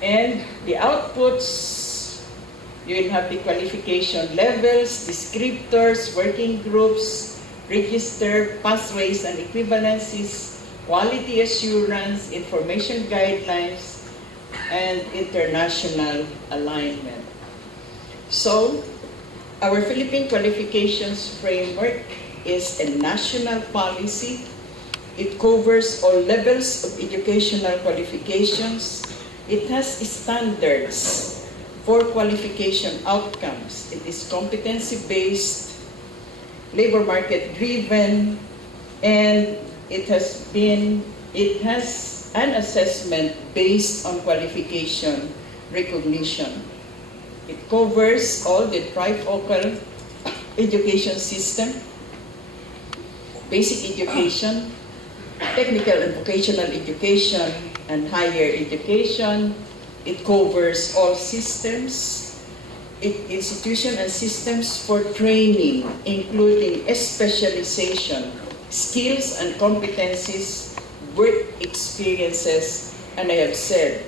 And the outputs, you will have the qualification levels, descriptors, working groups, register, pathways and equivalencies, quality assurance, information guidelines, and international alignment. So, our Philippine Qualifications Framework is a national policy. It covers all levels of educational qualifications. It has standards for qualification outcomes. It is competency-based, labor market-driven, and it has an assessment based on qualification recognition. It covers all the trifocal education system, basic education, technical and vocational education, and higher education. It covers all systems, institutions and systems for training, including specialization, skills and competencies, work experiences, and I have said,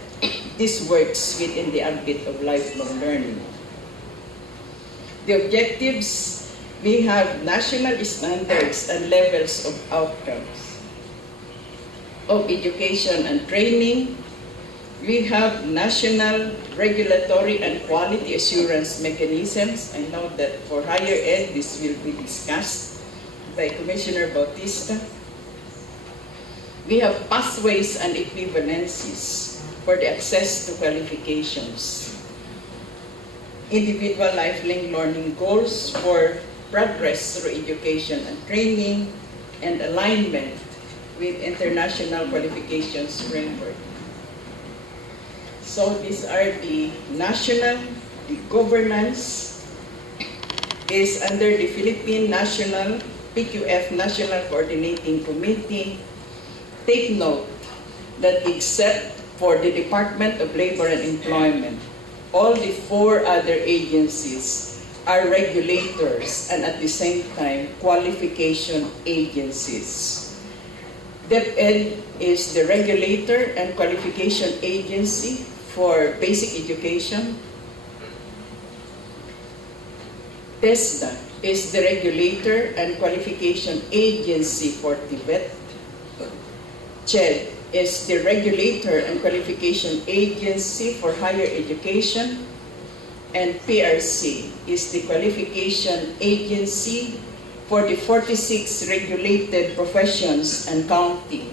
this works within the ambit of lifelong learning. The objectives, we have national standards and levels of outcomes of education and training. We have national regulatory and quality assurance mechanisms. I know that for higher ed, this will be discussed by Commissioner Bautista. We have pathways and equivalencies for the access to qualifications. Individual lifelong learning goals for progress through education and training, and alignment with International Qualifications Framework. So these are the national, the governance is under the Philippine National, PQF National Coordinating Committee. Take note that except for the Department of Labor and Employment, all the 4 other agencies are regulators and at the same time qualification agencies. DepEd is the regulator and qualification agency for basic education. TESDA is the regulator and qualification agency for Tibet. CHED is the regulator and qualification agency for higher education, and PRC is the qualification agency for the 46 regulated professions and counting.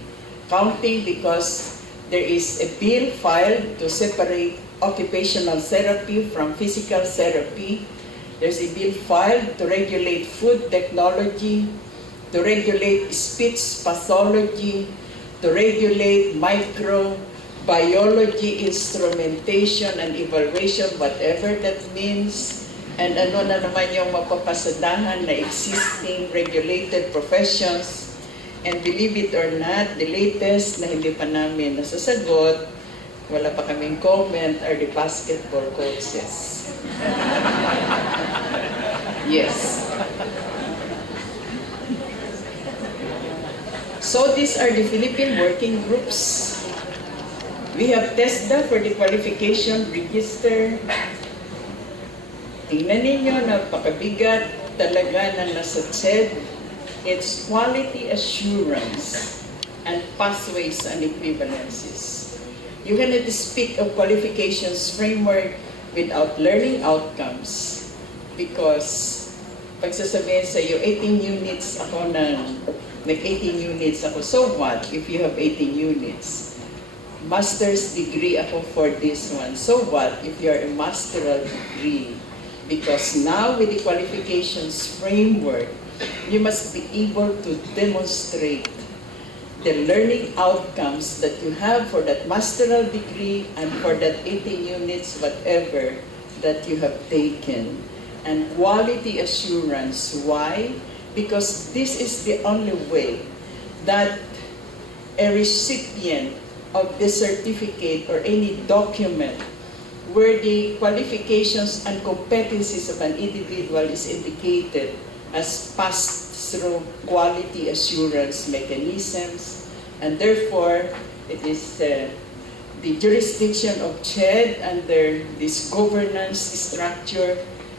Counting because there is a bill filed to separate occupational therapy from physical therapy. There's a bill filed to regulate food technology, to regulate speech pathology, to regulate microbiology, instrumentation, and evaluation, whatever that means. And ano na naman yung mapapasadahan na existing regulated professions. And believe it or not, the latest na hindi pa namin nasasagot, wala pa kaming comment, are the basketball coaches. Yes. So these are the Philippine working groups. We have TESDA for the qualification register. Tingnan ninyo, napakabigat talaga na nasa CHED. It's quality assurance and pathways and equivalencies. You cannot speak of qualifications framework without learning outcomes, because pag sasabihin sa iyo, 18 units ako nag-18 units ako. So what if you have 18 units? Master's degree ako for this one. So what if you are a masteral degree? Because now with the qualifications framework, you must be able to demonstrate the learning outcomes that you have for that masteral degree and for that 18 units, whatever that you have taken. And quality assurance, why? Because this is the only way that a recipient of the certificate or any document where the qualifications and competencies of an individual is indicated as passed through quality assurance mechanisms, and therefore it is the jurisdiction of CHED under this governance structure,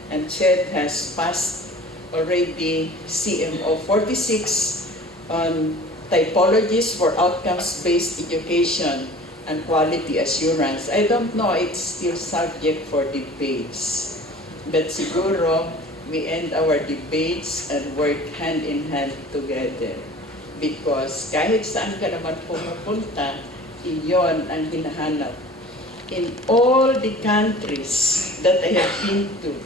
and CHED has passed already CMO 46 on typologies for outcomes-based education and quality assurance. I don't know, it's still subject for debates. But siguro, we end our debates and work hand in hand together. Because kahit saan ka naman pumupunta, iyon ang hinahanap. In all the countries that I have been to,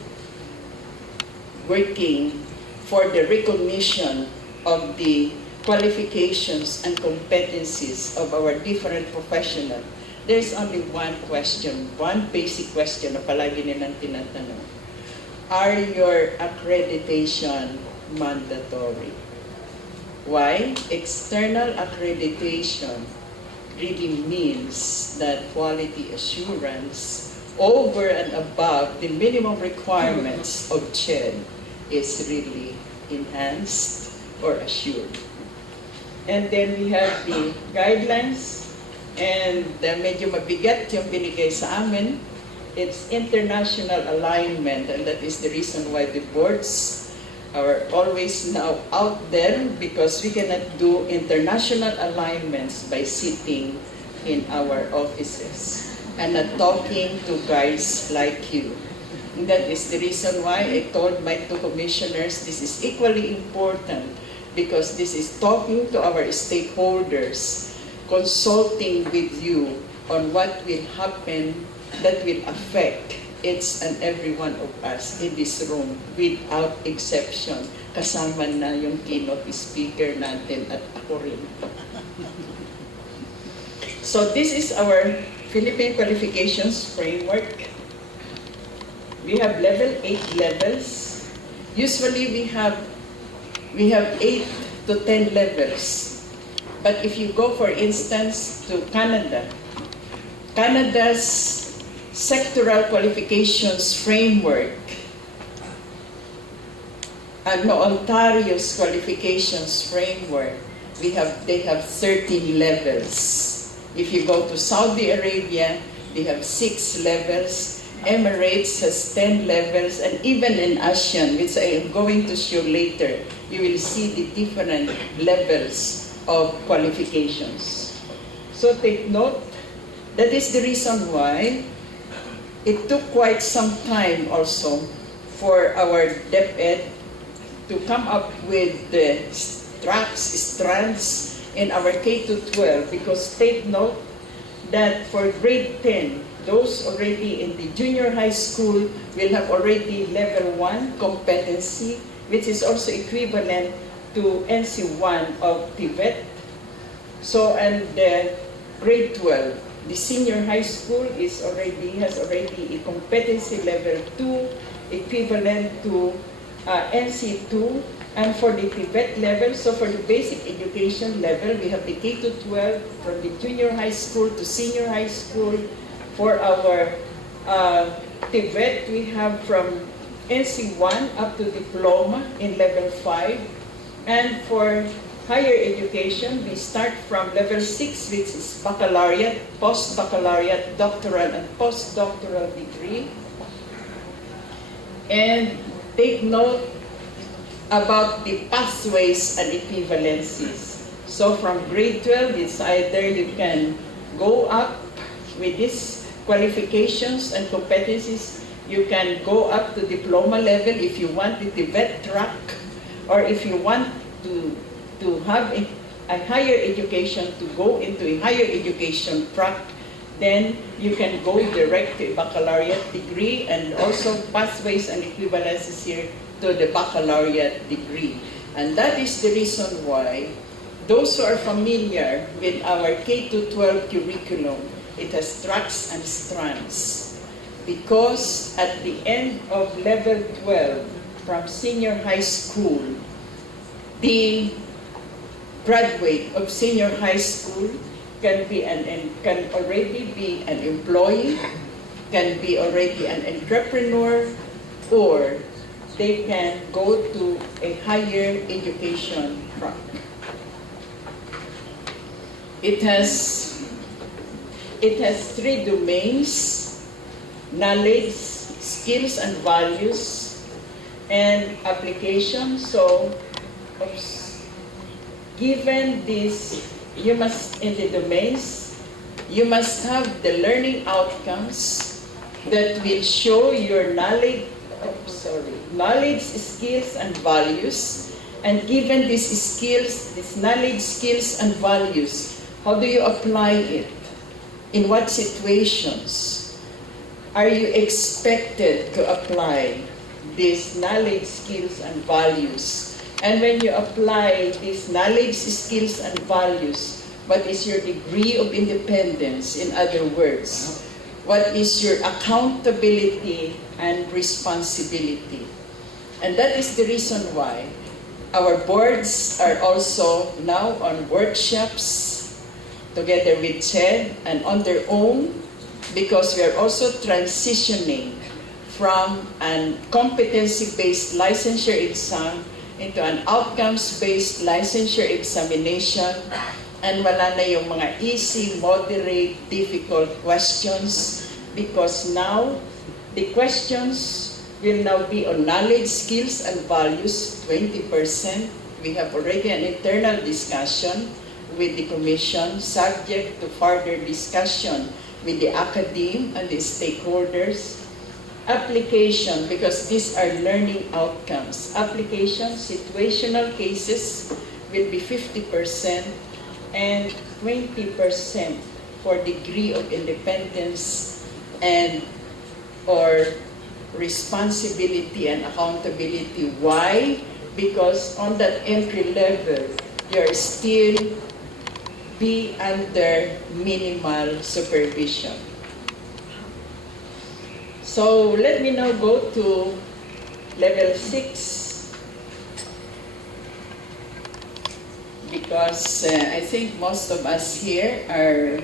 working for the recognition of the qualifications and competencies of our different professionals, there's only one question, one basic question na palagi nilang tinatanong. Are your accreditation mandatory? Why? External accreditation really means that quality assurance over and above the minimum requirements of CHED is really enhanced or assured. And then we have the guidelines, and medyo mabigat yung binigay sa amin. It's international alignment, and that is the reason why the boards are always now out there, because we cannot do international alignments by sitting in our offices and not talking to guys like you. And that is the reason why I told my two commissioners this is equally important, because this is talking to our stakeholders, consulting with you on what will happen that will affect each and every one of us in this room without exception. Kasama na yung keynote speaker natin at ako rin. So this is our Philippine Qualifications Framework. We have 8 levels. Usually we have 8 to 10 levels. But if you go, for instance, to Canada, Canada's Sectoral Qualifications Framework, and Ontario's Qualifications Framework, they have 13 levels. If you go to Saudi Arabia, they have 6 levels. Emirates has 10 levels, and even in ASEAN, which I am going to show later, you will see the different levels of qualifications. So take note, that is the reason why it took quite some time also for our DepEd to come up with the strands in our K-12, because take note that for grade 10, those already in the junior high school will have already level 1 competency, which is also equivalent to NC1 of TVET. So, and grade 12, the senior high school has already a competency level 2 equivalent to NC2, and for the TVET level, so for the basic education level, we have the K-12 from the junior high school to senior high school. For our TVET, we have from NC1 up to diploma in level 5, and for higher education, we start from level 6, which is baccalaureate, post-baccalaureate, doctoral, and postdoctoral degree. And take note about the pathways and equivalencies. So from grade 12, it's either you can go up with these qualifications and competencies, you can go up to diploma level if you want the TVET track, or if you want to have a higher education, to go into a higher education track, then you can go direct to a baccalaureate degree, and also pathways and equivalences here to the baccalaureate degree. And that is the reason why those who are familiar with our K-12 curriculum, it has tracks and strands, because at the end of level 12 from senior high school, the graduate of senior high school can already be an employee, can be already an entrepreneur, or they can go to a higher education track. It it has three domains: knowledge, skills and values, and application. So, given this, you must, in the domains, you must have the learning outcomes that will show your knowledge, knowledge, skills, and values. And given these skills, these knowledge, skills, and values, how do you apply it? In what situations are you expected to apply these knowledge, skills, and values? And when you apply these knowledge, skills, and values, what is your degree of independence? In other words, what is your accountability and responsibility? And that is the reason why our boards are also now on workshops together with CHED and on their own, because we are also transitioning from a competency-based licensure exam into an outcomes-based licensure examination, and wala na yung mga easy, moderate, difficult questions, because now the questions will now be on knowledge, skills, and values, 20%. We have already an internal discussion with the Commission, subject to further discussion with the academe and the stakeholders. Application, because these are learning outcomes. Application, situational cases will be 50% and 20% for degree of independence and or responsibility and accountability. Why? Because on that entry level, you're still be under minimal supervision. So let me now go to level 6, because I think most of us here are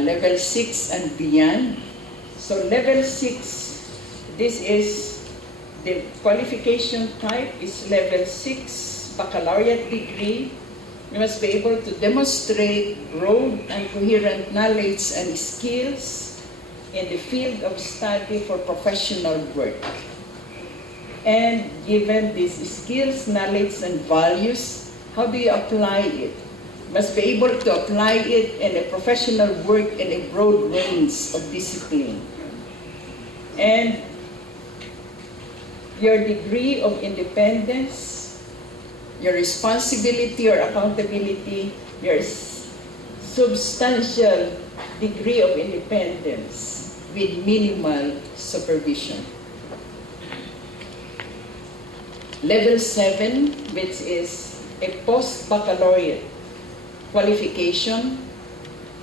level 6 and beyond. So level 6, this is the qualification type is level 6, baccalaureate degree. You must be able to demonstrate broad and coherent knowledge and skills in the field of study for professional work. And given these skills, knowledge, and values, how do you apply it? You must be able to apply it in a professional work in a broad range of discipline. And your degree of independence, your responsibility or accountability, your substantial degree of independence with minimal supervision. Level 7, which is a post-baccalaureate qualification,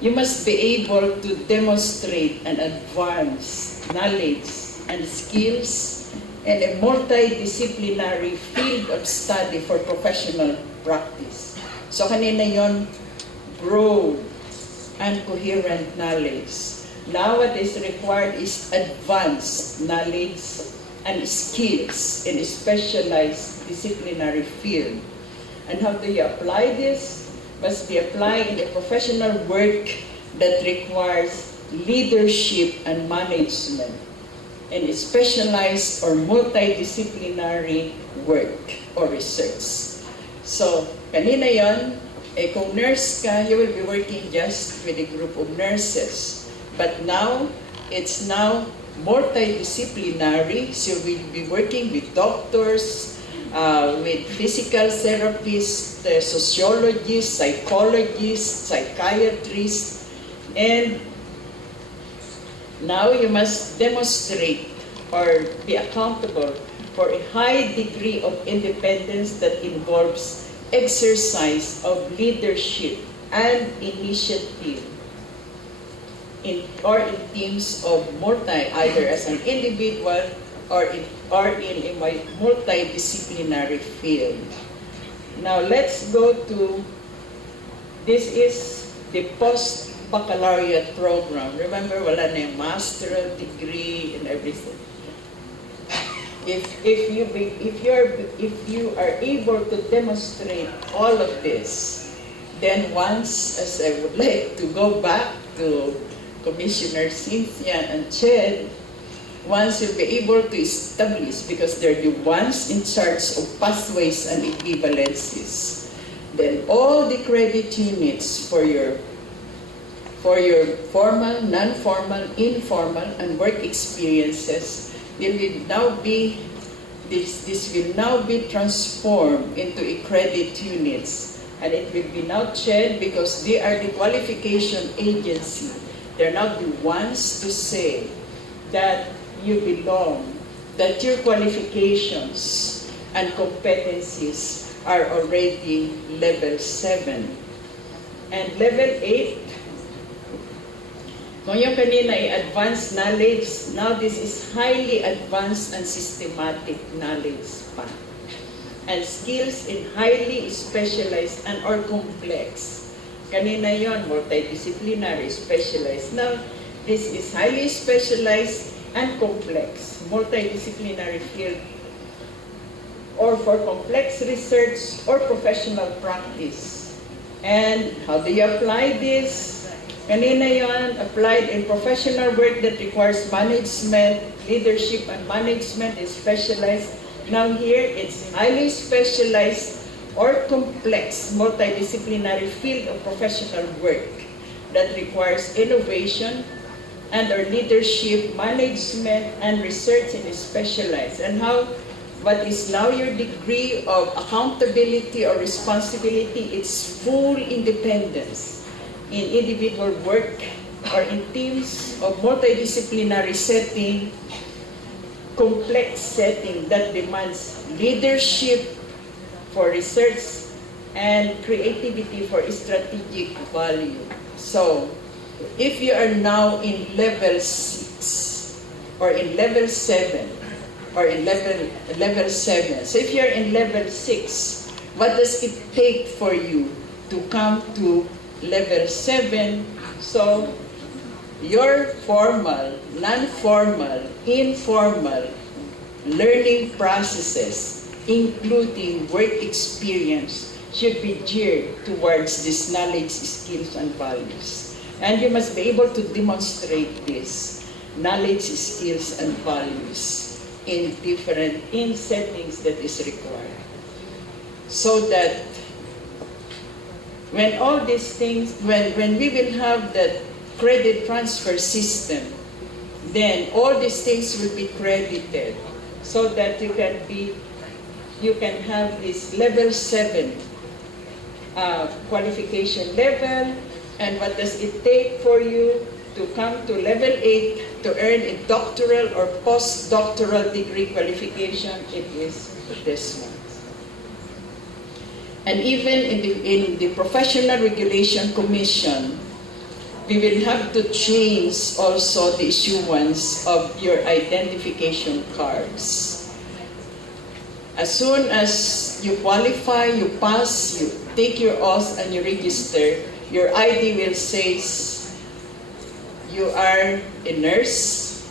you must be able to demonstrate and advance knowledge and skills in a multidisciplinary field of study for professional practice. So kanina yon, broad and coherent knowledge. Now what is required is advanced knowledge and skills in a specialized disciplinary field. And how do you apply this? Must be applied in a professional work that requires leadership and management in a specialized or multidisciplinary work or research. So, kanina yon, kung nurse ka, you will be working just with a group of nurses. But now, it's now multidisciplinary, so we'll be working with doctors, with physical therapists, sociologists, psychologists, psychiatrists, and now you must demonstrate or be accountable for a high degree of independence that involves exercise of leadership and initiative in teams of either as an individual or in a multidisciplinary field. Now let's go to, this is the post-baccalaureate program. Remember, wala na yung master's degree and everything. If you are able to demonstrate all of this, then once, as I would like to go back to Commissioner Cynthia and Ched, once you'll be able to establish, because they're the ones in charge of pathways and equivalencies, then all the credit units for your formal, non-formal, informal, and work experiences, this will now be transformed into a credit units, and it will be now shared because they are the qualification agency. They're not the ones to say that you belong, that your qualifications and competencies are already level 7. And level 8, kung yung kanina ay advanced knowledge, now this is highly advanced and systematic knowledge pa. And skills in highly specialized and or complex. Kanina yon multidisciplinary, specialized. Now, this is highly specialized and complex, multidisciplinary field, or for complex research or professional practice. And how do you apply this? Kanina yon, applied in professional work that requires management, leadership, and management is specialized. Now here, it's highly specialized or complex multidisciplinary field of professional work that requires innovation and or leadership, management, and research in specialized. And what is now your degree of accountability or responsibility? It's full independence in individual work or in teams of multidisciplinary setting, complex setting that demands leadership for research and creativity for strategic value. So, if you are now in level 6 or in level 7 or in level 7, so if you're in level 6, what does it take for you to come to level 7? So, your formal, non-formal, informal learning processes, including work experience, should be geared towards these knowledge, skills, and values. And you must be able to demonstrate this knowledge, skills, and values in settings that is required. So that when all these things, when we will have that credit transfer system, then all these things will be credited so that you can have this level 7 qualification level. And what does it take for you to come to level 8 to earn a doctoral or postdoctoral degree qualification? It is this one. And even in the Professional Regulation Commission, we will have to change also the issuance of your identification cards. As soon as you qualify, you pass, you take your oath and you register, your ID will say you are a nurse,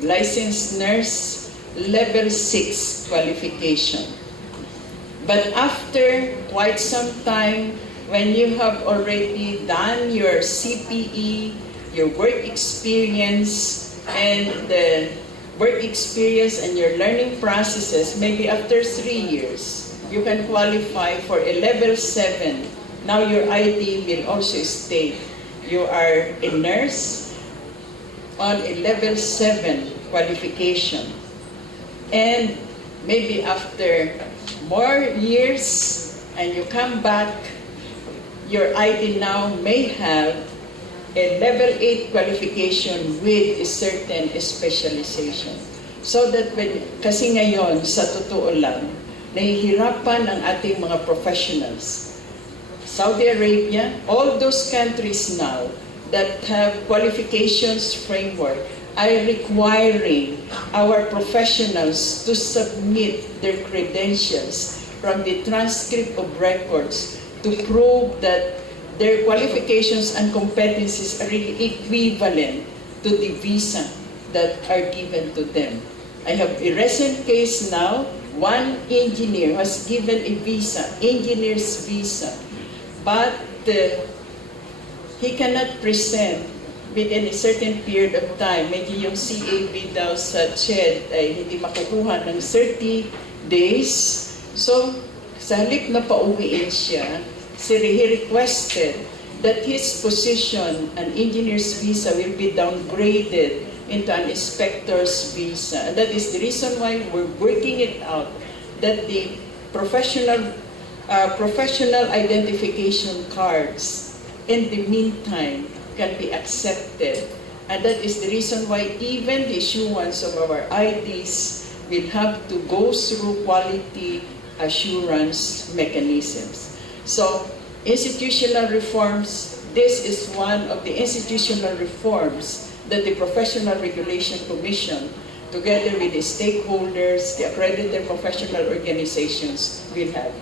licensed nurse, level 6 qualification. But after quite some time, when you have already done your CPE, your work experience, and the work experience and your learning processes, maybe after 3 years, you can qualify for a level 7. Now your ID will also state you are a nurse on a level 7 qualification. And maybe after more years and you come back, your ID now may have a level 8 qualification with a certain specialization. So that kasi ngayon, sa totoo lang, nahihirapan ang ating mga professionals. Saudi Arabia, all those countries now that have qualifications framework are requiring our professionals to submit their credentials from the transcript of records to prove that their qualifications and competencies are really equivalent to the visa that are given to them. I have a recent case now, one engineer was given a visa, engineer's visa, but he cannot present within a certain period of time, medyo yung CAB daw sa CHED ay hindi makukuha ng 30 days. So, sa halip na pauwiin siya, he requested that his position, an engineer's visa, will be downgraded into an inspector's visa. And that is the reason why we're working it out, that the professional identification cards in the meantime can be accepted. And that is the reason why even the issuance of our IDs will have to go through quality assurance mechanisms. So, institutional reforms, this is one of the institutional reforms that the Professional Regulation Commission, together with the stakeholders, the accredited professional organizations, will have.